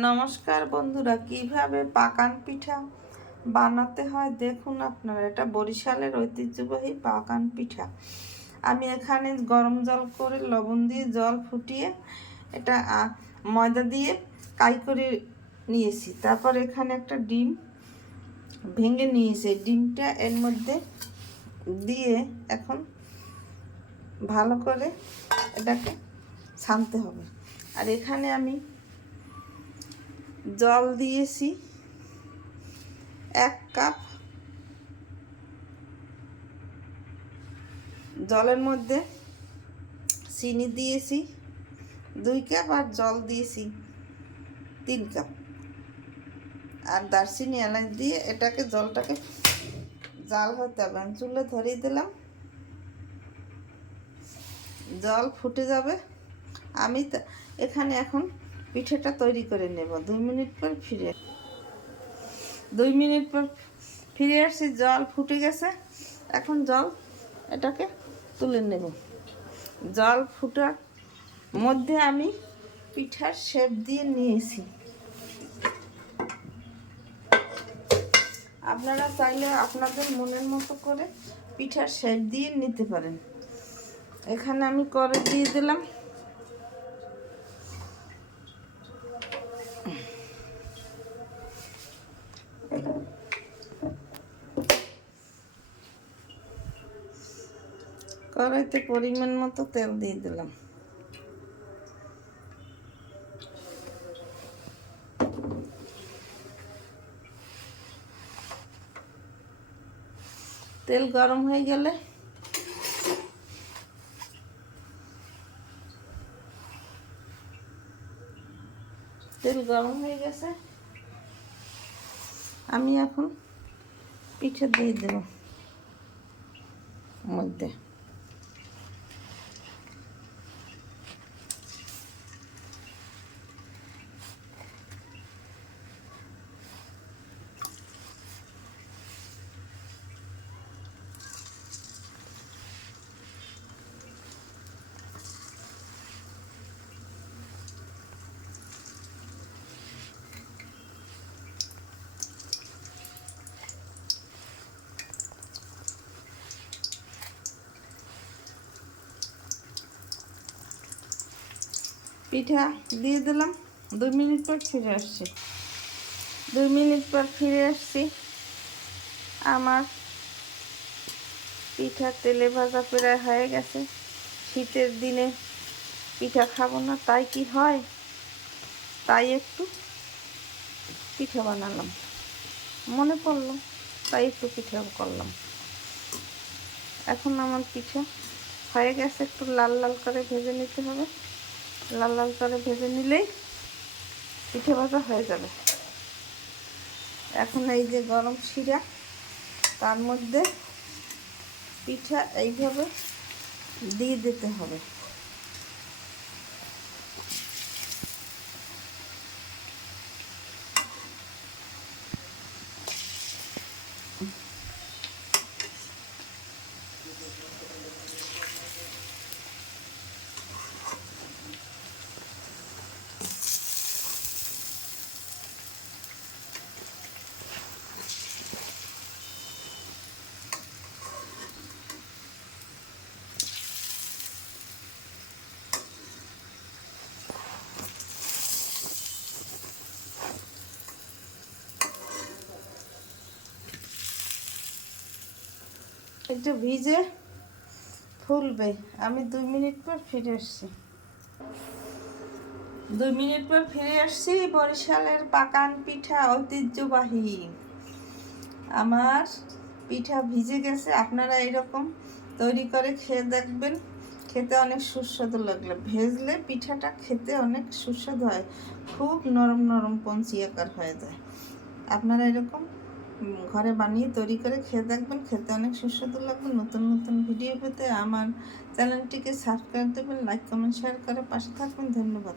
নমস্কার বন্ধুরা, কিভাবে পাকান পিঠা বানাতে হয় দেখুন আপনারা। এটা বরিশালের ঐতিহ্যবাহী পাকান পিঠা। আমি এখানে গরম জল করে লবণ দিয়ে জল ফুটিয়ে এটা ময়দা দিয়ে কাই করে নিয়েছি। তারপর এখানে একটা ডিম ভেঙে নিয়েছি। ডিমটা এর মধ্যে দিয়ে এখন ভালো করে এটাকে ছানতে হবে। আর এখানে আমি জল দিয়েছি 1 কাপ। জলের মধ্যে চিনি দিয়েছি 2 কাপ আর জল দিয়েছি 3 কাপ। আর দারচিনি এলাচ দিয়ে এটাকে জলটাকে জাল হতে হবে। আমি চুলে ধরিয়ে দিলাম, জল ফুটে যাবে। আমি এখানে এখন পিঠাটা তৈরি করে নেব। 2 মিনিট পর 2 মিনিট পর ফিরে আসছি। জল ফুটে গেছে। এখন এটাকে তুলে নেব। জল ফুটার মধ্যে আমি পিঠার শেপ দিয়ে নিয়েছি। আপনারা চাইলে আপনাদের মনের মতো করে পিঠার শেপ দিয়ে নিতে পারেন। এখানে আমি করে দিয়ে দিলাম। কড়াইতে পরিমাণ মতো তেল দিয়ে দিলাম। তেল গরম হয়ে গেলে গেছে। আমি এখন পিঠা দিয়ে দেব মধ্যে। পিঠা দিয়ে দিলাম। 2 মিনিট পর ফিরে আসছি। 2 মিনিট পর ফিরে আসছি। আমার পিঠা তেলে ভাজা প্রায় হয়ে গেছে। শীতের দিনে পিঠা খাবো না, তাই কি হয়, তাই একটু পিঠা বানালাম। মনে পড়লো তাই একটু পিঠা করলাম। এখন আমার পিঠা হয়ে গেছে। একটু লাল লাল করে ভেজে নিতে হবে। লাল লাল করে ভেজে নিলেই পিঠে ভাজা হয়ে যাবে। এখন এই যে গরম শিরা, তার মধ্যে পিঠা এইভাবে দিয়ে দিতে হবে। একটু ভিজে ফুলবে। আমি 2 মিনিট পর ফিরে আসছি। 2 মিনিট পর ফিরে আসছি। বরিশালের পাকান পিঠা ঐতিহ্যবাহী। আমার পিঠা ভিজে গেছে। আপনারা এরকম তৈরি করে খেয়ে দেখবেন, খেতে অনেক সুস্বাদু লাগলে। ভেজলে পিঠাটা খেতে অনেক সুস্বাদু হয়, খুব নরম নরম পঞ্চি আকার হয়ে যায়। আপনারা এরকম ঘরে বানিয়ে তৈরি করে খেয়ে দেখবেন, খেতে অনেক সুস্বাদু লাগবে। নতুন নতুন ভিডিও পেতে আমার চ্যানেলটিকে সাবস্ক্রাইব দেবেন, লাইক কমেন্ট শেয়ার করে পাশে থাকবেন। ধন্যবাদ।